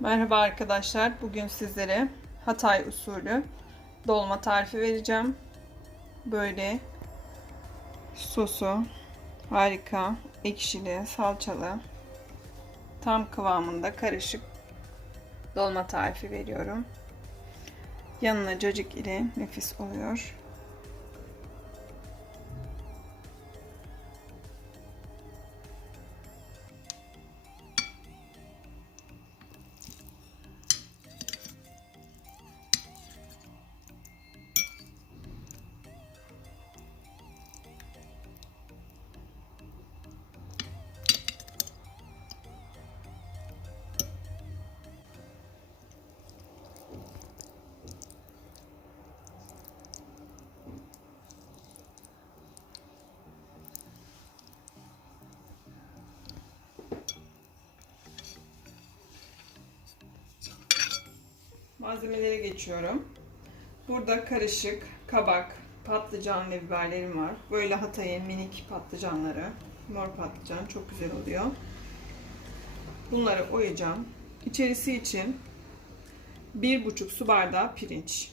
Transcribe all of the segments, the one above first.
Merhaba arkadaşlar. Bugün sizlere Hatay usulü dolma tarifi vereceğim. Böyle sosu harika, ekşili, salçalı, tam kıvamında karışık dolma tarifi veriyorum. Yanına cacık ile nefis oluyor. Malzemelere geçiyorum. Burada karışık, kabak, patlıcan ve biberlerim var. Böyle Hatay'ın minik patlıcanları. Mor patlıcan çok güzel oluyor. Bunları oyacağım. İçerisi için 1,5 su bardağı pirinç.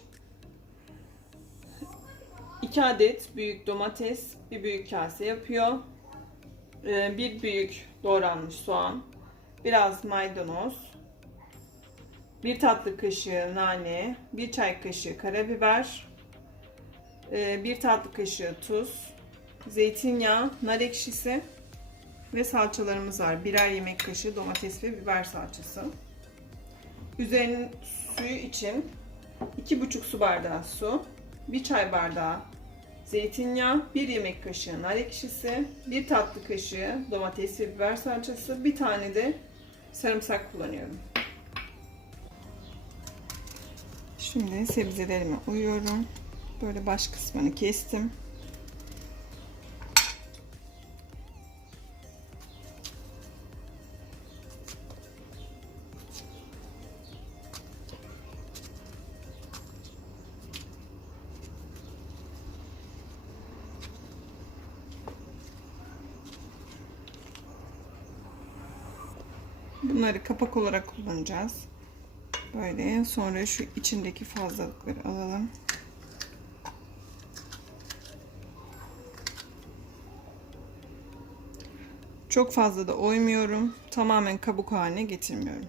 2 adet büyük domates, bir büyük kase yapıyor. Ee, Bir büyük doğranmış soğan, biraz maydanoz, bir tatlı kaşığı nane, bir çay kaşığı karabiber, e, bir tatlı kaşığı tuz, zeytinyağı, nar ekşisi ve salçalarımız var. Birer yemek kaşığı domates ve biber salçası. Üzerinin suyu için 2,5 su bardağı su, bir çay bardağı zeytinyağı, bir yemek kaşığı nar ekşisi, bir tatlı kaşığı domates ve biber salçası, bir tane de sarımsak kullanıyorum. Şimdi sebzelerimi uyuyorum. Böyle baş kısmını kestim. Bunları kapak olarak kullanacağız. Böyle sonra şu içindeki fazlalıkları alalım. Çok fazla da oymuyorum. Tamamen kabuk haline getirmiyorum.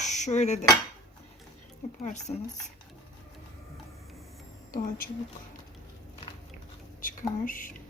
Şöyle de yaparsanız daha çabuk çıkar.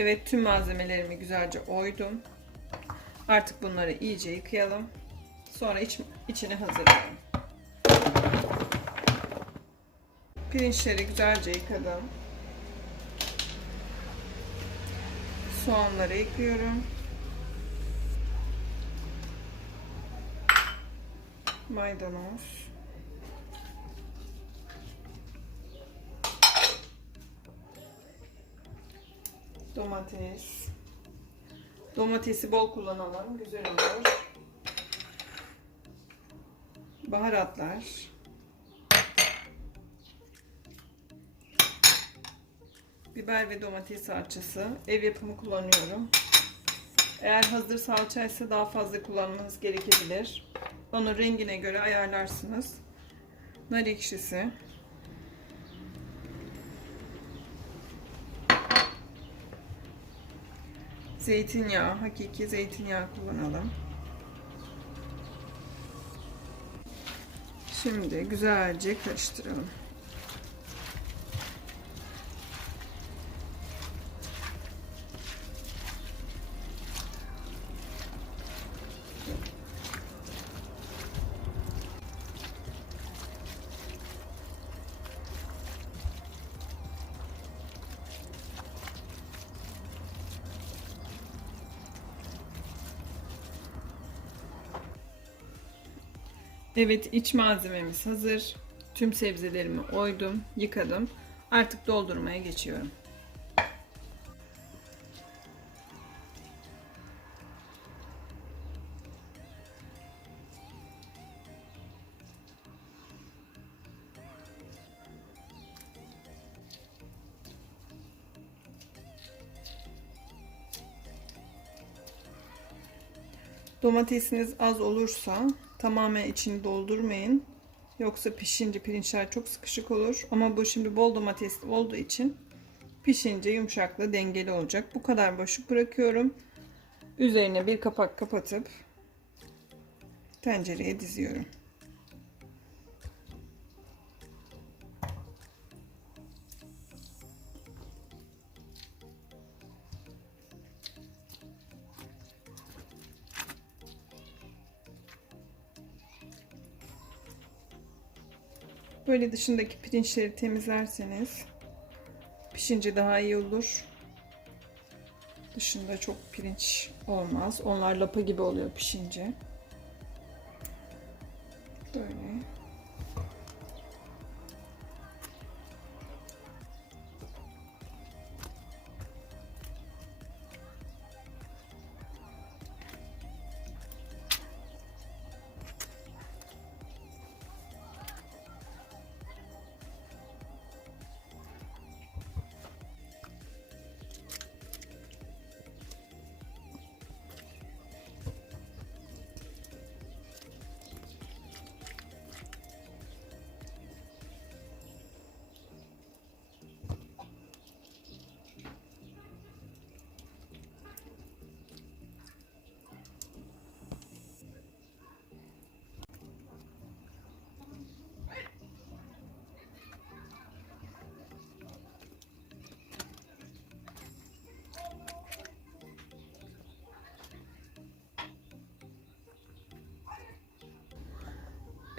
Evet tüm malzemelerimi güzelce oydum. Artık bunları iyice yıkayalım. Sonra iç, içini hazırlayalım. Pirinçleri güzelce yıkadım. Soğanları yıkıyorum. Maydanoz. Domates. Domatesi bol kullanalım. Güzel olur. Baharatlar. Biber ve domates salçası. Ev yapımı kullanıyorum. Eğer hazır salçaysa daha fazla kullanmanız gerekebilir. Onu rengine göre ayarlarsınız. Nar ekşisi. Zeytinyağı, hakiki zeytinyağı kullanalım. Şimdi güzelce karıştıralım. Evet iç malzememiz hazır. Tüm sebzelerimi oydum, yıkadım. Artık doldurmaya geçiyorum. Domatesiniz az olursa tamamen içini doldurmayın. Yoksa pişince pirinçler çok sıkışık olur. Ama bu şimdi bol domatesli olduğu için pişince yumuşaklığı dengeli olacak. Bu kadar boşluk bırakıyorum. Üzerine bir kapak kapatıp tencereye diziyorum. Böyle dışındaki pirinçleri temizlerseniz pişince daha iyi olur. Dışında çok pirinç olmaz. Onlar lapa gibi oluyor pişince.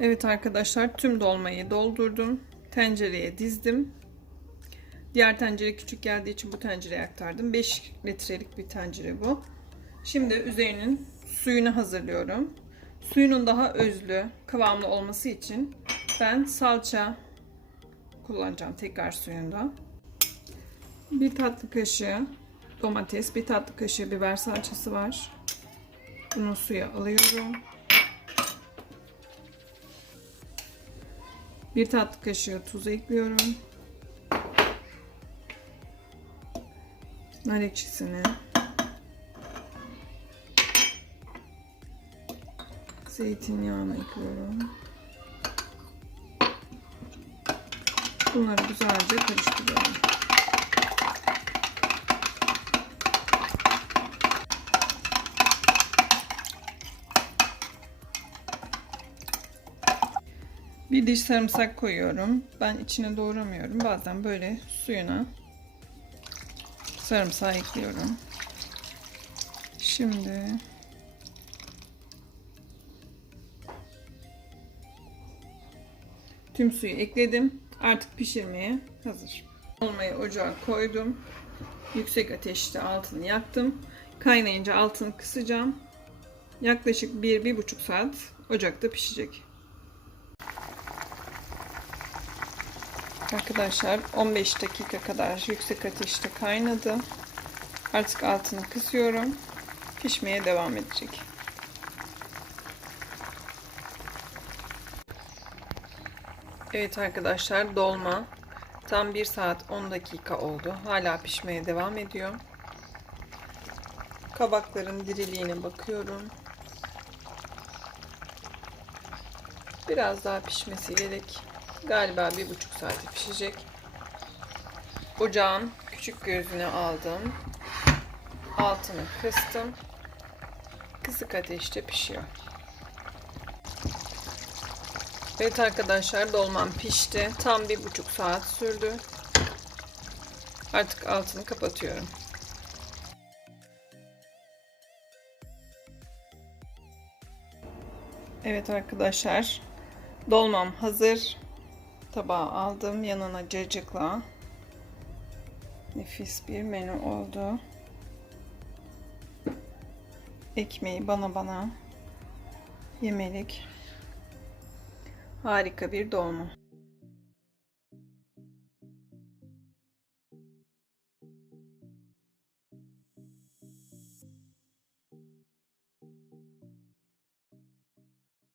Evet arkadaşlar tüm dolmayı doldurdum. Tencereye dizdim. Diğer tencere küçük geldiği için bu tencereye aktardım. 5 litrelik bir tencere bu. Şimdi üzerinin suyunu hazırlıyorum. Suyunun daha özlü, kıvamlı olması için ben salça kullanacağım tekrar suyunda. Bir tatlı kaşığı domates, bir tatlı kaşığı biber salçası var. Bunu suya alıyorum. Bir tatlı kaşığı tuz ekliyorum. Nar ekşisini. Zeytinyağını ekliyorum. Bunları güzelce karıştırıyorum. Bir diş sarımsak koyuyorum. Ben içine doğramıyorum. Bazen böyle suyuna Sarımsağı ekliyorum. Şimdi tüm suyu ekledim. Artık pişirmeye hazır. Olmayı ocağa koydum. Yüksek ateşte altını yaktım. Kaynayınca altını kısacağım. Yaklaşık 1-1,5 saat ocakta pişecek. Arkadaşlar 15 dakika kadar yüksek ateşte kaynadı. Artık altını kısıyorum. Pişmeye devam edecek. Evet arkadaşlar dolma tam 1 saat 10 dakika oldu. Hala pişmeye devam ediyor. Kabakların diriliğine bakıyorum. Biraz daha pişmesi gerek. Galiba bir buçuk saate pişecek. Ocağın küçük gözünü aldım. Altını kıstım. Kısık ateşte pişiyor. Evet arkadaşlar dolmam pişti. Tam bir buçuk saat sürdü. Artık altını kapatıyorum. Evet arkadaşlar dolmam hazır. Tabağa aldım. Yanına cacıkla. Nefis bir menü oldu. Ekmeği bana bana yemelik. Harika bir dolma.